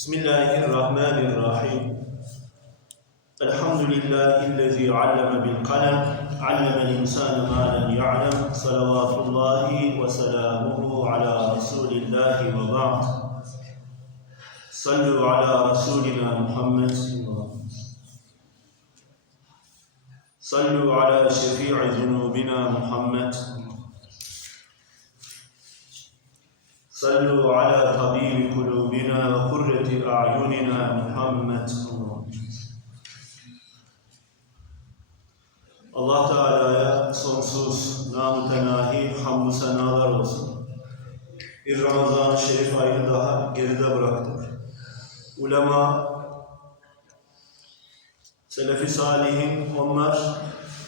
بسم الله الرحمن الرحيم. الحمد لله الذي علم بالقلم علم الإنسان ما لم يعلم. صلوات الله وسلامه على رسول الله وبعد. صلوا على رسولنا محمد. صلوا على شفيع ذنوبنا محمد. صلوا على طبيب قلوبنا وقرة أعيننا محمد Allah Teala'ya sonsuz namütenahi hamdü senalar olsun. Bir Ramazan-ı Şerif ayını daha geride bıraktık. Ulema, Selefi Salihin onlar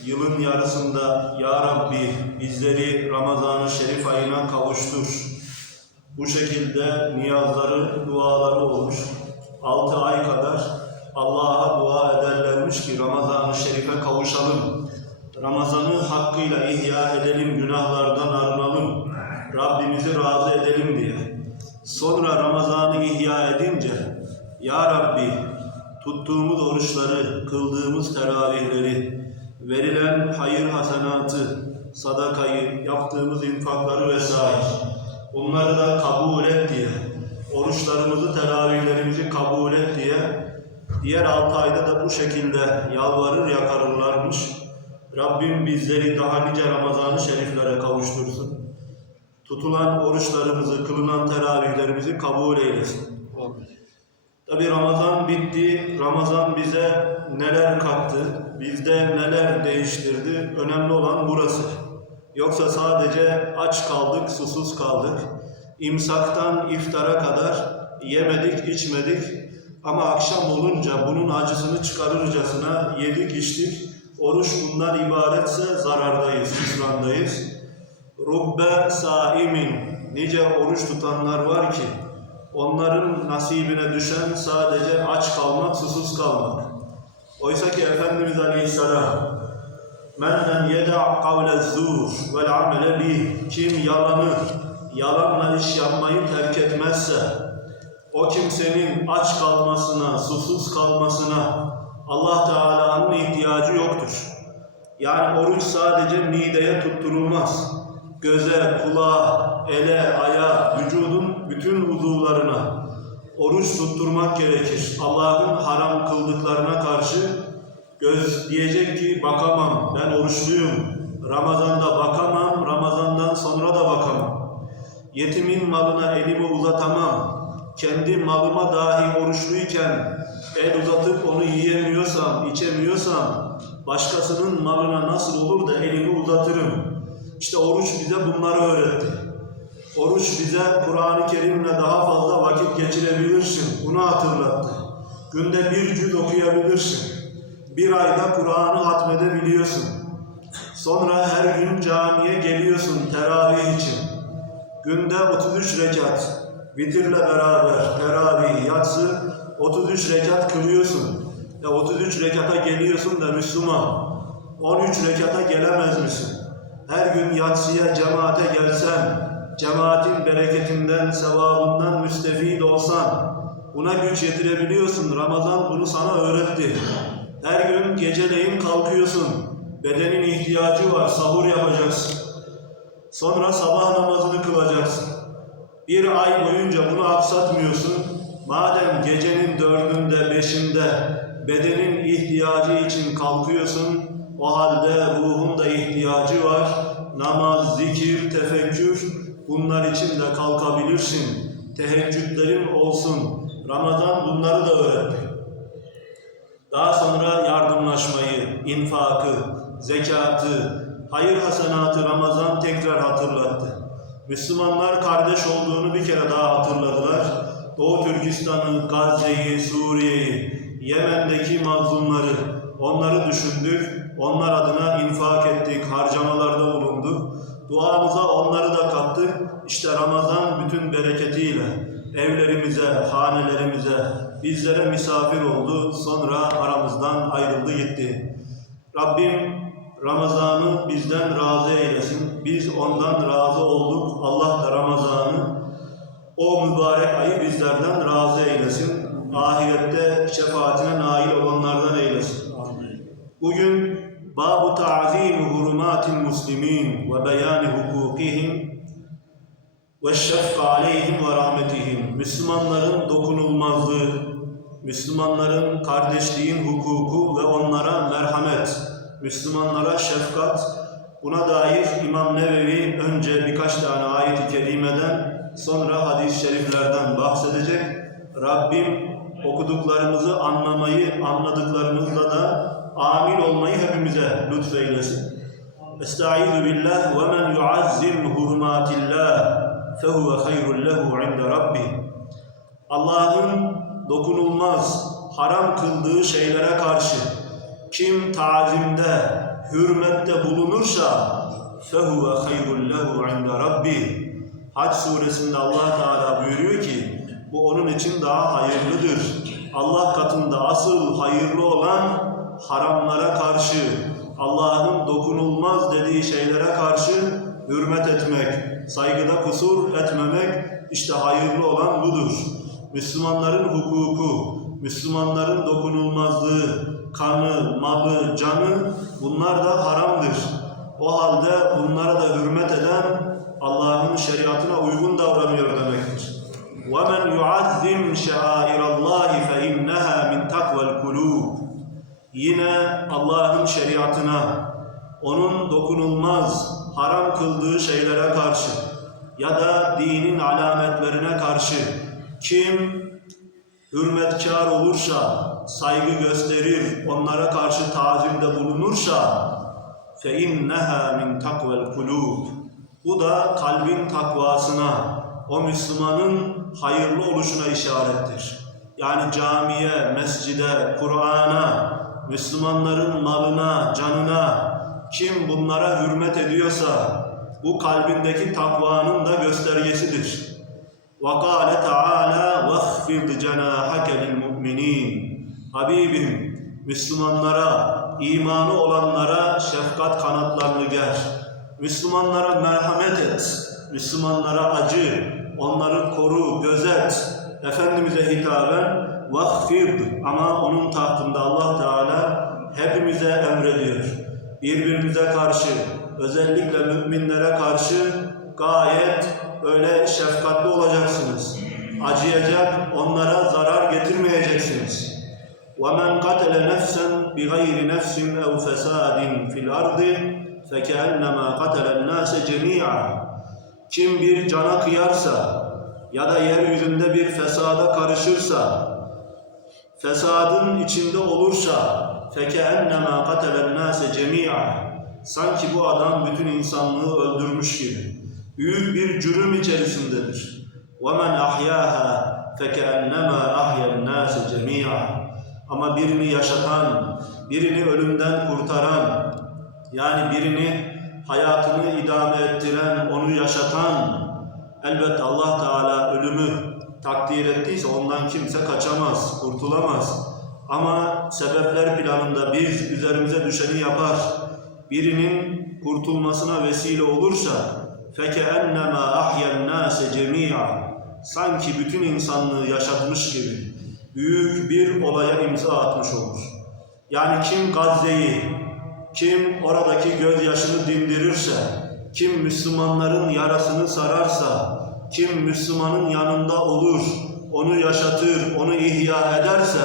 yılın yarısında Ya Rabbi bizleri Ramazan-ı Şerif ayına kavuştur. bu şekilde niyazları, duaları olmuş. Altı ay kadar Allah'a dua ederlermiş ki Ramazan-ı Şerif'e kavuşalım. Ramazan'ı hakkıyla ihya edelim, günahlardan arınalım. Rabbimizi razı edelim diye. Sonra Ramazan'ı ihya edince Ya Rabbi tuttuğumuz oruçları, kıldığımız teravihleri, verilen hayır hasenatı, sadakayı, yaptığımız infakları vesaire bunları da kabul et diye, oruçlarımızı, teravihlerimizi kabul et diye diğer altı ayda da bu şekilde yalvarır yakarırlarmış. Rabbim bizleri daha nice Ramazan-ı Şeriflere kavuştursun. Tutulan oruçlarımızı, kılınan teravihlerimizi kabul eylesin. Tabi Ramazan bitti. Ramazan bize neler kattı, bizde neler değiştirdi. Önemli olan burası. Yoksa sadece aç kaldık, susuz kaldık. İmsaktan iftara kadar yemedik, içmedik. Ama akşam olunca bunun acısını çıkarırcasına yedik, içtik. Oruç bundan ibaretse zarardayız, hüsrandayız. Rubbe saimin, nice oruç tutanlar var ki, onların nasibine düşen sadece aç kalmak, susuz kalmak. Oysa ki Efendimiz Aleyhisselam, Men lem yeda kavle zur vel amele bih. Kim yalanı, yalanla iş yapmayı terk etmezse, o kimsenin aç kalmasına, susuz kalmasına Allah Teala'nın ihtiyacı yoktur. Yani oruç sadece mideye tutturulmaz. Göze, kulağa, ele, aya, vücudun bütün uzuvlarına oruç tutturmak gerekir. Allah'ın haram kıldıklarına karşı Göz diyecek ki bakamam, ben oruçluyum. Ramazanda bakamam, Ramazandan sonra da bakamam. Yetimin malına elimi uzatamam. Kendi malıma dahi oruçluyken el uzatıp onu yiyemiyorsam, içemiyorsam başkasının malına nasıl olur da elimi uzatırım. İşte oruç bize bunları öğretti. Oruç bize Kur'an-ı Kerim'le daha fazla vakit geçirebilirsin. Bunu hatırlattı. Günde bir cüz okuyabilirsin. Bir ayda Kur'an'ı hatmedebiliyorsun. Sonra her gün camiye geliyorsun teravih için. Günde 33 rekat, vitirle beraber teravih, yatsı 33 rekat kılıyorsun. E 33 rekata geliyorsun da Müslüman. 13 rekata gelemez misin? Her gün yatsıya cemaate gelsen, cemaatin bereketinden, sevabından müstefid olsan, buna güç yetirebiliyorsun. Ramazan bunu sana öğretti. Her gün geceleyin kalkıyorsun. Bedenin ihtiyacı var. Sahur yapacaksın. Sonra sabah namazını kılacaksın. Bir ay boyunca bunu aksatmıyorsun. Madem gecenin dördünde, beşinde bedenin ihtiyacı için kalkıyorsun, o halde ruhun da ihtiyacı var. Namaz, zikir, tefekkür bunlar için de kalkabilirsin. Teheccüdlerin olsun. Ramazan bunları da öğretti. Daha sonra yardımlaşmayı, infakı, zekatı, hayır hasenatı Ramazan tekrar hatırlattı. Müslümanlar kardeş olduğunu bir kere daha hatırladılar. Doğu Türkistan'ı, Gazze'yi, Suriye'yi, Yemen'deki mazlumları, onları düşündük. Onlar adına infak ettik, harcamalarda bulunduk. Duamıza onları da kattık. İşte Ramazan bütün bereketiyle evlerimize, hanelerimize, bizlere misafir oldu. Sonra aramızdan ayrıldı gitti. Rabbim Ramazan'ı bizden razı eylesin. Biz ondan razı olduk. Allah da Ramazan'ı o mübarek ayı bizlerden razı eylesin. ahirette şefaatine nail olanlardan eylesin. Bugün babu ta'zim hurumatil muslimin ve beyani hukukihim ve şefka aleyhim ve rahmetihim. Müslümanların dokunulmazlığı, Müslümanların kardeşliğin hukuku ve onlara merhamet, Müslümanlara şefkat. Buna dair İmam Nevevi önce birkaç tane ayet-i kerimeden sonra hadis-i şeriflerden bahsedecek. Rabbim okuduklarımızı anlamayı, anladıklarımızla da amil olmayı hepimize lütfeylesin. Estaizu billah ve men yuazzim hurumatillah fehuve hayrun lehu inde rabbih. Allah'ın dokunulmaz, haram kıldığı şeylere karşı kim tazimde, hürmette bulunursa fehuve hayrun lehu inde rabbih. Hac suresinde Allah Teala buyuruyor ki bu onun için daha hayırlıdır. Allah katında asıl hayırlı olan haramlara karşı, Allah'ın dokunulmaz dediği şeylere karşı hürmet etmek, saygıda kusur etmemek işte hayırlı olan budur. Müslümanların hukuku, Müslümanların dokunulmazlığı, kanı, malı, canı bunlar da haramdır. O halde bunlara da hürmet eden Allah'ın şeriatına uygun davranıyor demektir. وَمَنْ يُعَذِّمْ شَعَائِرَ اللّٰهِ فَاِنَّهَا مِنْ تَقْوَ الْقُلُوبِ Yine Allah'ın şeriatına, onun dokunulmaz, haram kıldığı şeylere karşı ya da dinin alametlerine karşı kim hürmetkar olursa, saygı gösterir, onlara karşı tazimde bulunursa فَاِنَّهَا مِنْ تَقْوَ الْقُلُوبِ Bu da kalbin takvasına, o Müslümanın hayırlı oluşuna işarettir. Yani camiye, mescide, Kur'an'a, Müslümanların malına, canına kim bunlara hürmet ediyorsa bu kalbindeki takvanın da göstergesidir. وَقَالَ تَعَالَى وَخْفِضْ جَنَاحَكَ لِلْمُؤْمِنِينَ Habibim, Müslümanlara, imanı olanlara şefkat kanatlarını ger. Müslümanlara merhamet et. Müslümanlara acı, onları koru, gözet. Efendimiz'e hitaben vakfird ama onun tahtında Allah Teala hepimize emrediyor. Birbirimize karşı, özellikle müminlere karşı gayet öyle şefkatli olacaksınız. Acıyacak, onlara zarar getirmeyeceksiniz. وَمَنْ قَتَلَ نَفْسًا بِغَيْرِ نَفْسٍ اَوْ فَسَادٍ فِي الْأَرْضِ فَكَأَنَّمَا قَتَلَ النَّاسَ جَمِيعًا Kim bir cana kıyarsa ya da yeryüzünde bir fesada karışırsa, fesadın içinde olursa فَكَأَنَّمَا قَتَلَ النَّاسَ جَمِيعًا Sanki bu adam bütün insanlığı öldürmüş gibi. Büyük bir cürüm içerisindedir. وَمَنْ أَحْيَاهَا فَكَأَنَّمَا أَحْيَا النَّاسَ جَمِيعًا Ama birini yaşatan, birini ölümden kurtaran, yani birini hayatını idame ettiren, onu yaşatan, elbette Allah Teala ölümü takdir ettiyse ondan kimse kaçamaz, kurtulamaz. Ama sebepler planında biz üzerimize düşeni yapar, birinin kurtulmasına vesile olursa فَكَأَنَّمَا أَحْيَا النَّاسَ جَمِيعًا Sanki bütün insanlığı yaşatmış gibi büyük bir olaya imza atmış olur. Yani kim Gazze'yi, kim oradaki gözyaşını dindirirse, kim Müslümanların yarasını sararsa, kim Müslümanın yanında olur, onu yaşatır, onu ihya ederse,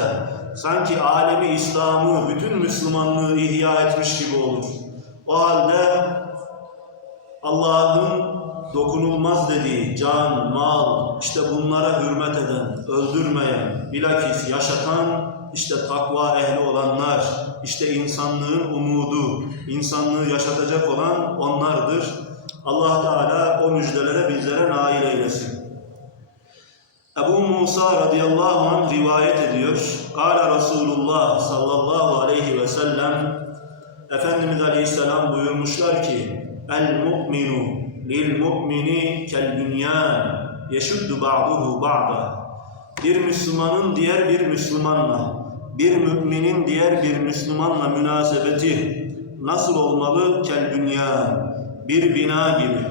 sanki alemi İslam'ı, bütün Müslümanlığı ihya etmiş gibi olur. O halde Allah'ın dokunulmaz dediği can, mal, işte bunlara hürmet eden, öldürmeyen, bilakis yaşatan, işte takva ehli olanlar, işte insanlığın umudu, insanlığı yaşatacak olan onlardır. Allah Teala o müjdelere bizlere nail eylesin. Ebu Musa radıyallahu anh rivayet ediyor. Kale Resulullah sallallahu aleyhi ve sellem Efendimiz aleyhisselam buyurmuşlar ki El mu'minu lil mu'mini kel bünyan yeşuddu ba'duhu ba'da Bir Müslümanın diğer bir Müslümanla, bir müminin diğer bir Müslümanla münasebeti nasıl olmalı? Kel bünyan Bir bina gibi,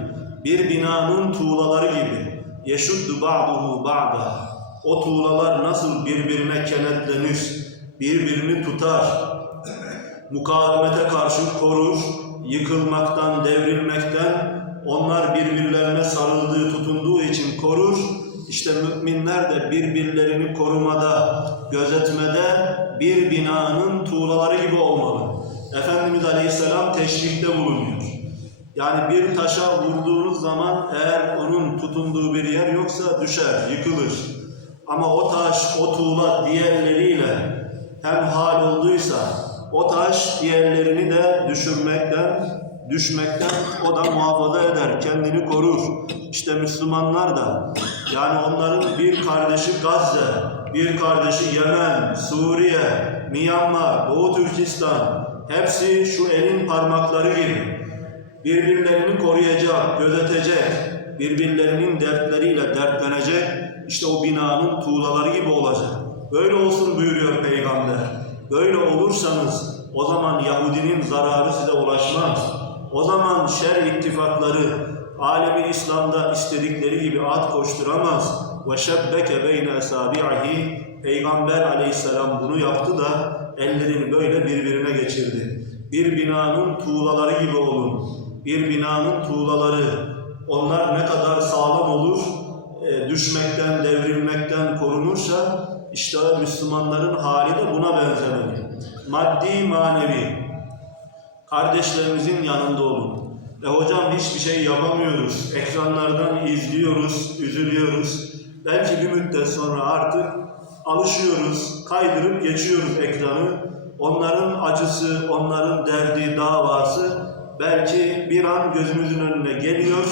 bir binanın tuğlaları gibi. Yeşuddu ba'duhu ba'da o tuğlalar nasıl birbirine kenetlenir, birbirini tutar, mukavemete karşı korur, yıkılmaktan, devrilmekten onlar birbirlerine sarıldığı, tutunduğu için korur. İşte müminler de birbirlerini korumada, gözetmede bir binanın tuğlaları gibi olmalı. Efendimiz Aleyhisselam teşrihte bulunuyor. Yani bir taşa vurduğunuz zaman eğer onun tutunduğu bir yer yoksa düşer, yıkılır. Ama o taş, o tuğla diğerleriyle hem hal olduysa o taş diğerlerini de düşürmekten, düşmekten o da muhafaza eder, kendini korur. İşte Müslümanlar da yani onların bir kardeşi Gazze, bir kardeşi Yemen, Suriye, Myanmar, Doğu Türkistan hepsi şu elin parmakları gibi birbirlerini koruyacak, gözetecek, birbirlerinin dertleriyle dertlenecek, işte o binanın tuğlaları gibi olacak. Böyle olsun buyuruyor Peygamber. Böyle olursanız o zaman Yahudinin zararı size ulaşmaz. O zaman şer ittifakları alemi İslam'da istedikleri gibi at koşturamaz. Ve şebbeke beyne esabi'ihi Peygamber aleyhisselam bunu yaptı da ellerini böyle birbirine geçirdi. Bir binanın tuğlaları gibi olun. Bir binanın tuğlaları onlar ne kadar sağlam olur, e, düşmekten, devrilmekten korunursa işte Müslümanların hali de buna benzemeli. Maddi, manevi kardeşlerimizin yanında olun. E hocam hiçbir şey yapamıyoruz. Ekranlardan izliyoruz, üzülüyoruz. Belki bir müddet sonra artık alışıyoruz, kaydırıp geçiyoruz ekranı. Onların acısı, onların derdi, davası belki bir an gözümüzün önüne geliyor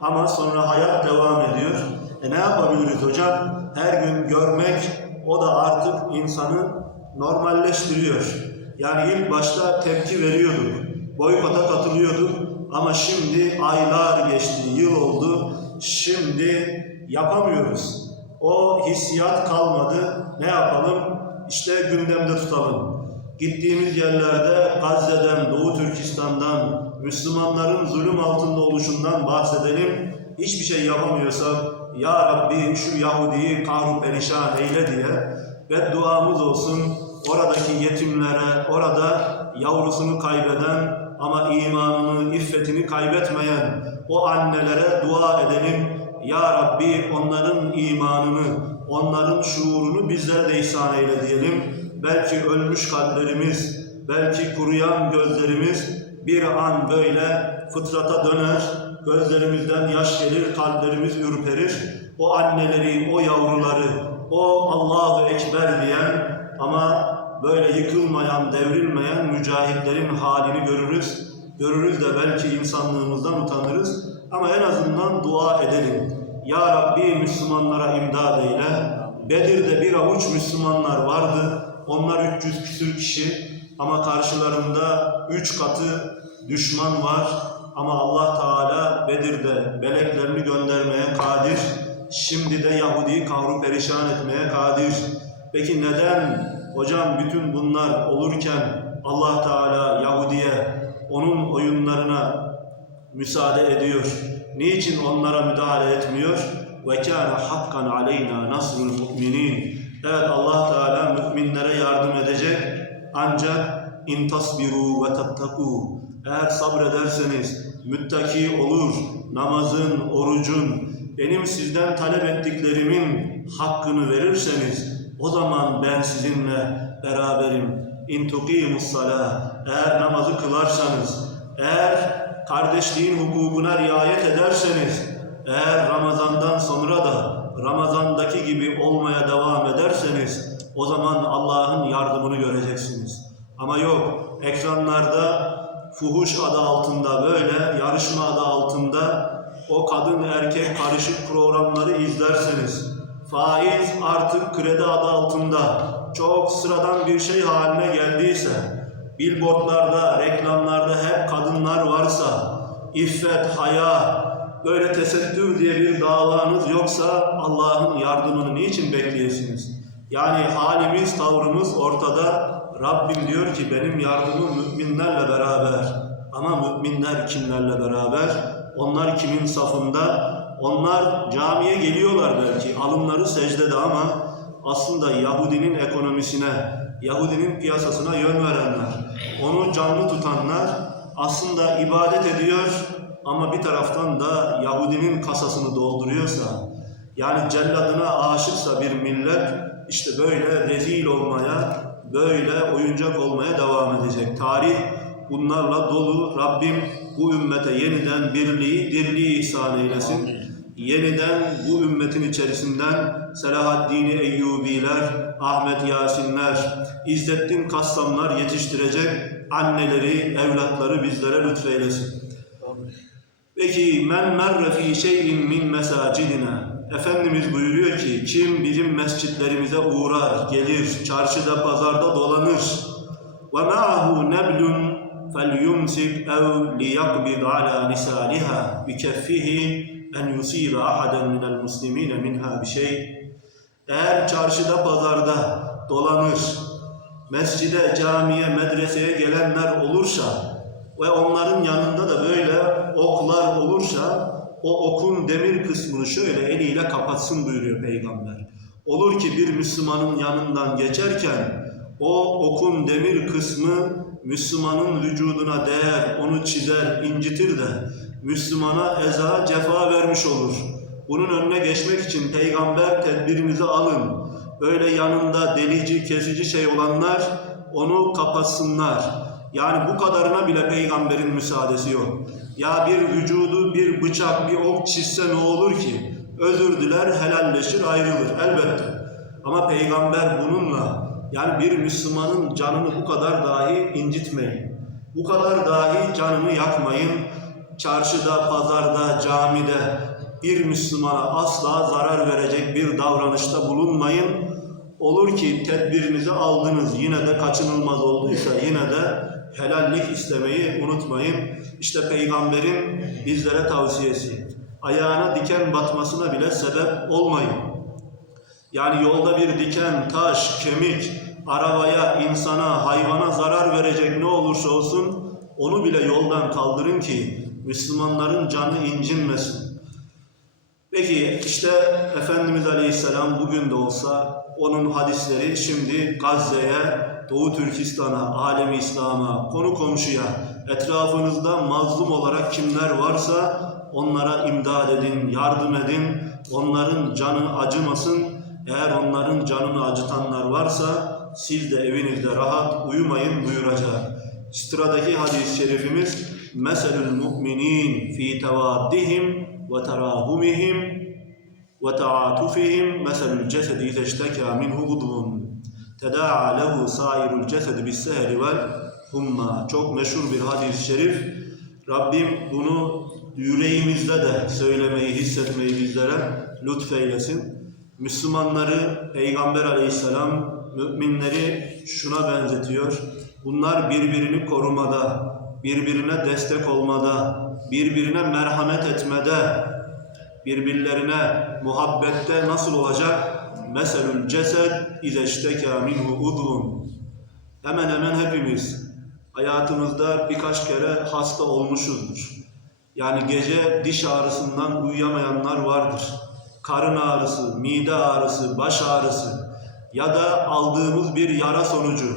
ama sonra hayat devam ediyor. E ne yapabiliriz hocam? Her gün görmek o da artık insanı normalleştiriyor. Yani ilk başta tepki veriyorduk, boykota katılıyorduk ama şimdi aylar geçti, yıl oldu, şimdi yapamıyoruz. O hissiyat kalmadı. Ne yapalım? İşte gündemde tutalım. Gittiğimiz yerlerde Gazze'den, Doğu Türkistan'dan, Müslümanların zulüm altında oluşundan bahsedelim. Hiçbir şey yapamıyorsak, Ya Rabbi şu Yahudi'yi kahru perişan eyle diye ve duamız olsun oradaki yetimlere, orada yavrusunu kaybeden ama imanını, iffetini kaybetmeyen o annelere dua edelim. Ya Rabbi onların imanını, onların şuurunu bizlere de ihsan eyle diyelim. Belki ölmüş kalplerimiz, belki kuruyan gözlerimiz bir an böyle fıtrata döner, gözlerimizden yaş gelir, kalplerimiz ürperir. O anneleri, o yavruları, o Allahu Ekber diyen ama böyle yıkılmayan, devrilmeyen mücahitlerin halini görürüz. Görürüz de belki insanlığımızdan utanırız ama en azından dua edelim. Ya Rabbi Müslümanlara imdad eyle. Bedir'de bir avuç Müslümanlar vardı. Onlar 300 küsür kişi ama karşılarında üç katı düşman var. Ama Allah Teala Bedir'de meleklerini göndermeye kadir. Şimdi de Yahudi'yi kahru perişan etmeye kadir. Peki neden hocam bütün bunlar olurken Allah Teala Yahudi'ye onun oyunlarına müsaade ediyor? Niçin onlara müdahale etmiyor? Ve kâne hakkan aleyna nasrul mu'minin. Evet Allah Teala müminlere yardım edecek. Ancak in tasbiru ve tattaku. Eğer sabrederseniz, müttaki olur, namazın, orucun, benim sizden talep ettiklerimin hakkını verirseniz, o zaman ben sizinle beraberim. İn tuqimus salah. Eğer namazı kılarsanız, eğer kardeşliğin hukukuna riayet ederseniz, eğer Ramazan'dan sonra da Ramazan'daki gibi olmaya devam ederseniz, o zaman Allah'ın yardımını göreceksiniz. Ama yok, ekranlarda fuhuş adı altında böyle, yarışma adı altında o kadın erkek karışık programları izlerseniz, faiz artık kredi adı altında çok sıradan bir şey haline geldiyse, billboardlarda, reklamlarda hep kadınlar varsa, iffet, haya, böyle tesettür diye bir davanız yoksa Allah'ın yardımını niçin bekleyesiniz? Yani halimiz, tavrımız ortada. Rabbim diyor ki benim yardımım müminlerle beraber. Ama müminler kimlerle beraber? Onlar kimin safında? onlar camiye geliyorlar belki, alınları secdede ama aslında Yahudinin ekonomisine, Yahudinin piyasasına yön verenler, onu canlı tutanlar aslında ibadet ediyor ama bir taraftan da Yahudinin kasasını dolduruyorsa, yani celladına aşıksa bir millet işte böyle rezil olmaya, böyle oyuncak olmaya devam edecek. Tarih bunlarla dolu. Rabbim bu ümmete yeniden birliği, dirliği ihsan eylesin. Yeniden bu ümmetin içerisinden Selahaddin Eyyubiler, Ahmet Yasinler, İzzettin Kassamlar yetiştirecek anneleri, evlatları bizlere lütfeylesin. Peki men merre fi şeyin min mesacidina. Efendimiz buyuruyor ki kim bizim mescitlerimize uğrar, gelir, çarşıda, pazarda dolanır ve ma'ahu neblun liyakbid ala lisaniha bi keffihi en yusiba ahaden minel muslimine minha bir şey. Eğer çarşıda, pazarda dolanır, mescide, camiye, medreseye gelenler olursa ve onların yanında da böyle oklar olursa o okun demir kısmını şöyle eliyle kapatsın buyuruyor peygamber. Olur ki bir Müslümanın yanından geçerken o okun demir kısmı Müslümanın vücuduna değer, onu çizer, incitir de Müslümana eza, cefa vermiş olur. Bunun önüne geçmek için peygamber tedbirimizi alın. Böyle yanında delici, kesici şey olanlar onu kapatsınlar. Yani bu kadarına bile peygamberin müsaadesi yok. Ya bir vücudu bir bıçak, bir ok çizse ne olur ki? Özür diler, helalleşir, ayrılır elbette. Ama peygamber bununla yani bir Müslümanın canını bu kadar dahi incitmeyin. Bu kadar dahi canını yakmayın. Çarşıda, pazarda, camide bir Müslümana asla zarar verecek bir davranışta bulunmayın. Olur ki tedbirinizi aldınız yine de kaçınılmaz olduysa yine de helallik istemeyi unutmayın. İşte peygamberin bizlere tavsiyesi. Ayağına diken batmasına bile sebep olmayın. Yani yolda bir diken, taş, kemik, arabaya, insana, hayvana zarar verecek ne olursa olsun onu bile yoldan kaldırın ki Müslümanların canı incinmesin. Peki işte Efendimiz Aleyhisselam bugün de olsa onun hadisleri şimdi Gazze'ye, Doğu Türkistan'a, alemi İslam'a, konu komşuya, etrafınızda mazlum olarak kimler varsa onlara imdad edin, yardım edin. Onların canı acımasın. Eğer onların canını acıtanlar varsa siz de evinizde rahat uyumayın buyuracak. Sıradaki hadis-i şerifimiz Meselül mu'minin fi tevaddihim ve terahumihim ve taatufihim meselül cesedi ize işteka minhu gudvun teda'a lehu sairul cesedi bis sehri vel humma. Çok meşhur bir hadis-i şerif. Rabbim bunu yüreğimizde de söylemeyi, hissetmeyi bizlere lütfeylesin. Müslümanları Peygamber aleyhisselam müminleri şuna benzetiyor. Bunlar birbirini korumada, birbirine destek olmada, birbirine merhamet etmede, birbirlerine muhabbette nasıl olacak? Meselül cesed ize işteka minhu udvun. Hemen hemen hepimiz hayatımızda birkaç kere hasta olmuşuzdur. Yani gece diş ağrısından uyuyamayanlar vardır. Karın ağrısı, mide ağrısı, baş ağrısı ya da aldığımız bir yara sonucu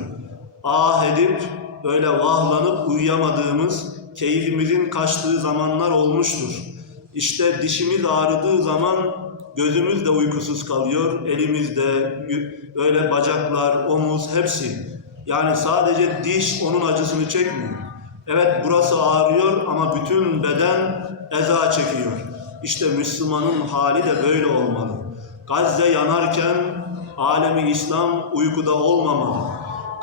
ah edip böyle vahlanıp uyuyamadığımız, keyfimizin kaçtığı zamanlar olmuştur. İşte dişimiz ağrıdığı zaman gözümüz de uykusuz kalıyor, elimizde böyle bacaklar, omuz hepsi. Yani sadece diş onun acısını çekmiyor. Evet burası ağrıyor ama bütün beden eza çekiyor. İşte Müslümanın hali de böyle olmalı. Gazze yanarken alemi İslam uykuda olmamalı.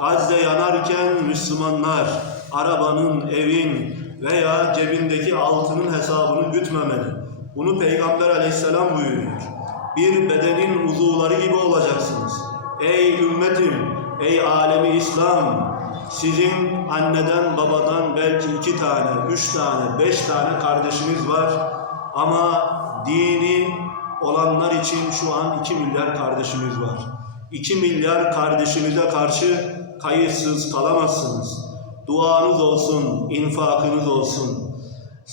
Gazze yanarken Müslümanlar arabanın, evin veya cebindeki altının hesabını gütmemeli. Bunu Peygamber aleyhisselam buyuruyor. Bir bedenin uzuvları gibi olacaksınız. Ey ümmetim, ey alemi İslam, sizin anneden babadan belki iki tane, üç tane, beş tane kardeşiniz var. Ama dini olanlar için şu an iki milyar kardeşimiz var. İki milyar kardeşimize karşı kayıtsız kalamazsınız. Duanız olsun, infakınız olsun.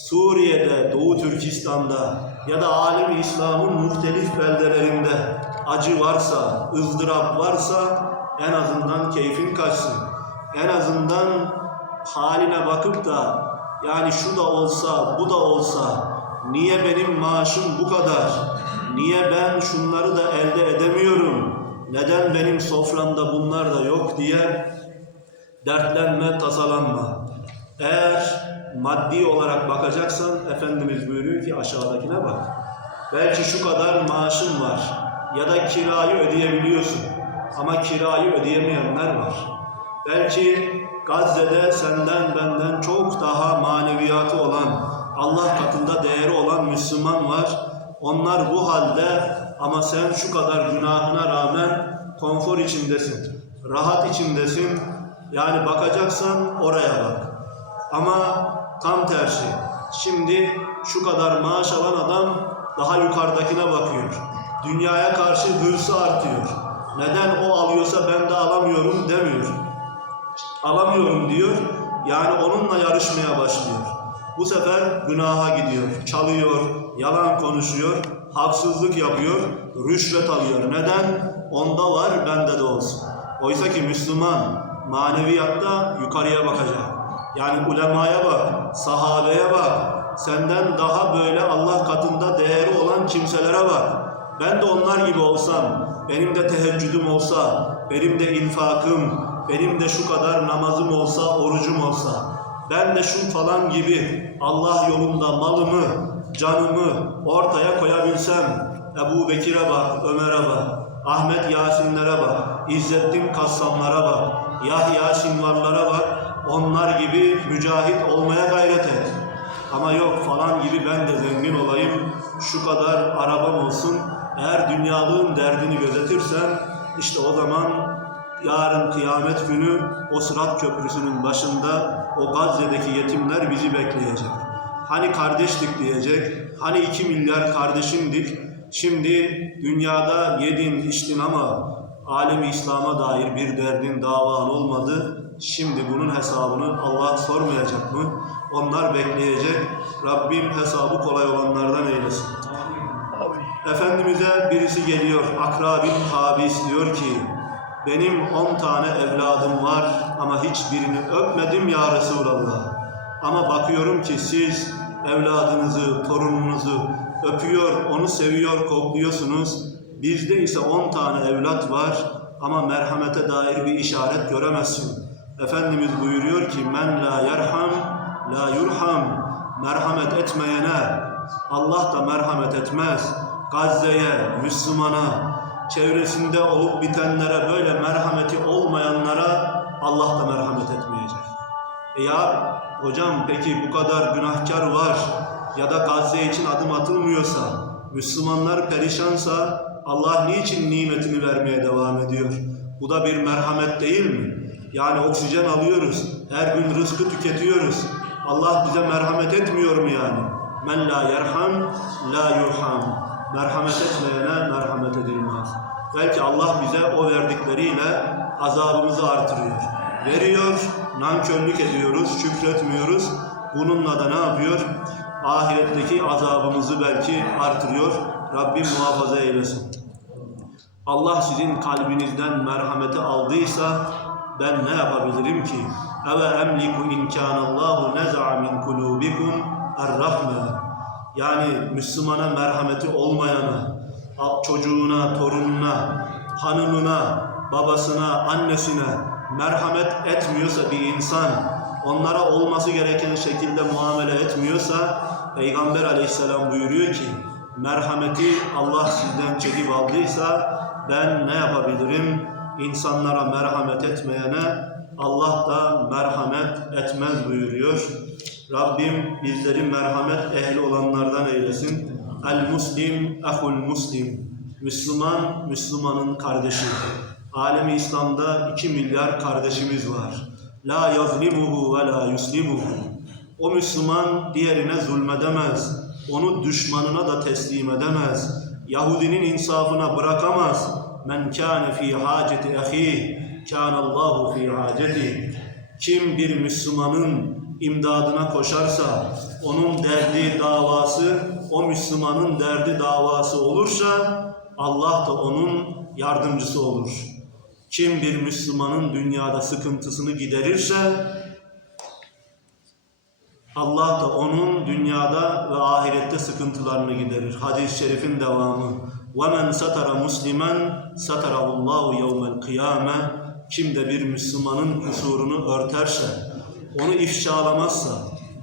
Suriye'de, Doğu Türkistan'da ya da alemi İslam'ın muhtelif beldelerinde acı varsa, ızdırap varsa en azından keyfin kaçsın. En azından haline bakıp da yani şu da olsa, bu da olsa niye benim maaşım bu kadar? Niye ben şunları da elde edemiyorum? Neden benim soframda bunlar da yok diye dertlenme, tasalanma. Eğer maddi olarak bakacaksan Efendimiz buyuruyor ki aşağıdakine bak. Belki şu kadar maaşın var ya da kirayı ödeyebiliyorsun ama kirayı ödeyemeyenler var. Belki Gazze'de senden benden çok daha maneviyatı olan, Allah katında değeri olan Müslüman var. Onlar bu halde ama sen şu kadar günahına rağmen konfor içindesin, rahat içindesin. Yani bakacaksan oraya bak. Ama tam tersi. Şimdi şu kadar maaş alan adam daha yukarıdakine bakıyor. Dünyaya karşı hırsı artıyor. Neden o alıyorsa ben de alamıyorum demiyor. Alamıyorum diyor. Yani onunla yarışmaya başlıyor. Bu sefer günaha gidiyor. Çalıyor, yalan konuşuyor, haksızlık yapıyor, rüşvet alıyor. Neden? Onda var, bende de olsun. Oysa ki Müslüman maneviyatta yukarıya bakacak. Yani ulemaya bak, sahabeye bak, senden daha böyle Allah katında değeri olan kimselere bak. Ben de onlar gibi olsam, benim de teheccüdüm olsa, benim de infakım, benim de şu kadar namazım olsa, orucum olsa, ben de şu falan gibi Allah yolunda malımı, canımı ortaya koyabilsem, Ebu Bekir'e bak, Ömer'e bak, Ahmet Yasinlere bak, İzzettin Kassamlara bak, Yahya Şinvarlara bak, onlar gibi mücahit olmaya gayret et. Ama yok falan gibi ben de zengin olayım, şu kadar arabam olsun. Eğer dünyalığın derdini gözetirsen, işte o zaman yarın kıyamet günü o Sırat Köprüsü'nün başında o Gazze'deki yetimler bizi bekleyecek. Hani kardeşlik diyecek, hani iki milyar kardeşimdik, şimdi dünyada yedin içtin ama alemi İslam'a dair bir derdin davan olmadı. Şimdi bunun hesabını Allah sormayacak mı? Onlar bekleyecek. Rabbim hesabı kolay olanlardan eylesin. Efendimiz'e birisi geliyor. Akra bin Habis diyor ki benim on tane evladım var ama hiçbirini öpmedim ya Resulallah. Ama bakıyorum ki siz evladınızı, torununuzu öpüyor, onu seviyor, kokluyorsunuz. Bizde ise on tane evlat var ama merhamete dair bir işaret göremezsin. Efendimiz buyuruyor ki men la yerham la yurham merhamet etmeyene Allah da merhamet etmez. Gazze'ye, Müslümana, çevresinde olup bitenlere böyle merhameti olmayanlara Allah da merhamet etmeyecek. E ya hocam peki bu kadar günahkar var ya da Gazze için adım atılmıyorsa, Müslümanlar perişansa Allah niçin nimetini vermeye devam ediyor? Bu da bir merhamet değil mi? Yani oksijen alıyoruz, her gün rızkı tüketiyoruz. Allah bize merhamet etmiyor mu yani? Men la yerham, la yurham. Merhamet etmeyene merhamet edilmez. Belki Allah bize o verdikleriyle azabımızı artırıyor. Veriyor, nankörlük ediyoruz, şükretmiyoruz. Bununla da ne yapıyor? Ahiretteki azabımızı belki artırıyor. Rabbim muhafaza eylesin. Allah sizin kalbinizden merhameti aldıysa ben ne yapabilirim ki? Eve emliku imkanallahu nez'a min kulubikum er-rahme. Yani Müslümana merhameti olmayana, çocuğuna, torununa, hanımına, babasına, annesine merhamet etmiyorsa bir insan, onlara olması gereken şekilde muamele etmiyorsa Peygamber aleyhisselam buyuruyor ki merhameti Allah sizden çekip aldıysa ben ne yapabilirim? İnsanlara merhamet etmeyene Allah da merhamet etmez buyuruyor. Rabbim bizleri merhamet ehli olanlardan eylesin. El Muslim, ehul Muslim. Müslüman, Müslümanın kardeşi. Alemi İslam'da iki milyar kardeşimiz var. La yazlimuhu ve la yuslimuhu. O Müslüman diğerine zulmedemez. Onu düşmanına da teslim edemez. Yahudinin insafına bırakamaz. Men kâne fî hâceti ehî, kânallâhu fî hâceti. Kim bir Müslümanın imdadına koşarsa, onun derdi davası, o Müslümanın derdi davası olursa, Allah da onun yardımcısı olur. Kim bir Müslümanın dünyada sıkıntısını giderirse, Allah da onun dünyada ve ahirette sıkıntılarını giderir. Hadis-i şerifin devamı. وَمَنْ سَتَرَ مُسْلِمًا سَتَرَهُ اللّٰهُ يَوْمَ الْقِيَامَةِ Kim de bir Müslümanın kusurunu örterse, onu ifşalamazsa,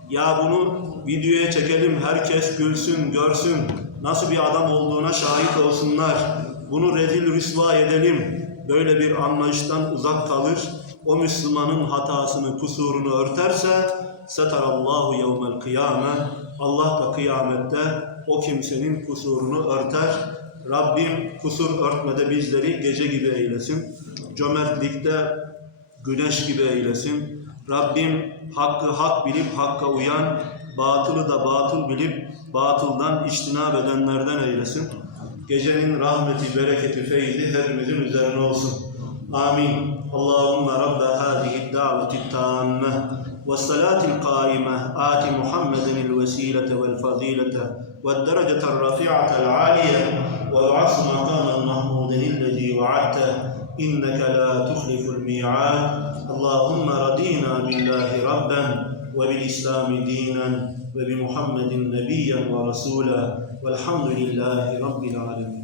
ya bunu videoya çekelim, herkes gülsün, görsün, nasıl bir adam olduğuna şahit olsunlar, bunu rezil rüsva edelim, böyle bir anlayıştan uzak kalır, o Müslümanın hatasını, kusurunu örterse, setarallahu yevmel kıyame, Allah da kıyamette o kimsenin kusurunu örter. Rabbim kusur örtmede bizleri gece gibi eylesin. Cömertlikte güneş gibi eylesin. Rabbim hakkı hak bilip hakka uyan, batılı da batıl bilip batıldan içtinab edenlerden eylesin. Gecenin rahmeti, bereketi, feyzi hepimizin üzerine olsun. Amin. Allahümme Rabbe hâzihi daveti tâmme ve salâtil kâime âti Muhammeden il vesîlete vel fazîlete ve dereceten rafi'atel âliye وابعث مقاما محمودا الذي وعدته إنك لا تخلف الميعاد. اللهم رضينا بالله ربا وبالإسلام دينا وبمحمد نبيا ورسولا. والحمد لله رب العالمين.